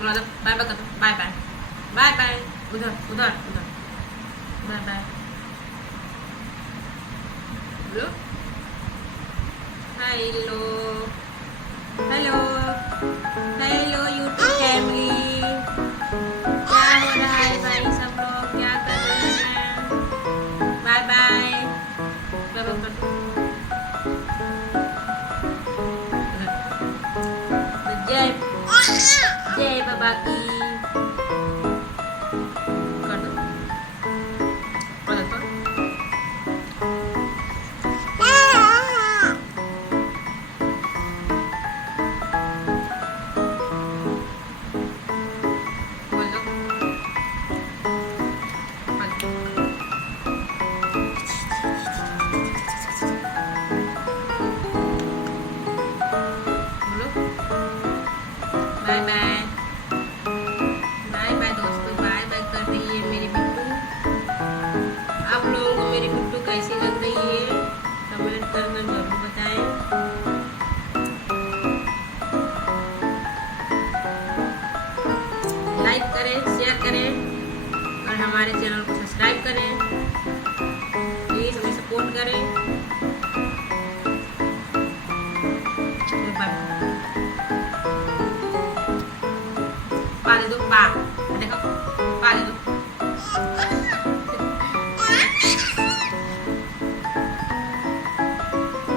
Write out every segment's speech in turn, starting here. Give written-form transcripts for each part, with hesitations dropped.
Bye bye कर दो, bye bye bye bye, उधर उधर उधर, बाय बाय बोलो। Hello hello hello YouTube family, क्या हो रहा है भाई, सब लोग क्या कर रहे हैं? बाय बाय बाय बाय कर दो। जय जय बाबा की कर दो, कर दो, बोल दो, कर दो। बोलो बाय बाय बाय बाय दोस्तों, बाय बाय कर रही है मेरी बिट्टू। आप लोगों को मेरी बिट्टू कैसी लग रही है कमेंट करके जरूर बताएं। लाइक करें, शेयर करें और हमारे चैनल को सब्सक्राइब करें। प्लीज हमें सपोर्ट करें। पा दे दो, पा देखो, पा दे दो,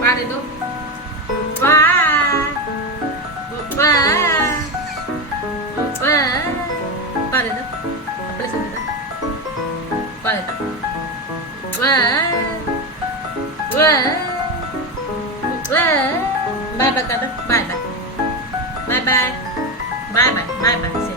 पा दे दो, पा पा पा दे दो, अपने से दे दो, पा दे दो, बाय बाय कर दो, bye bye bye bye bye bye bye bye.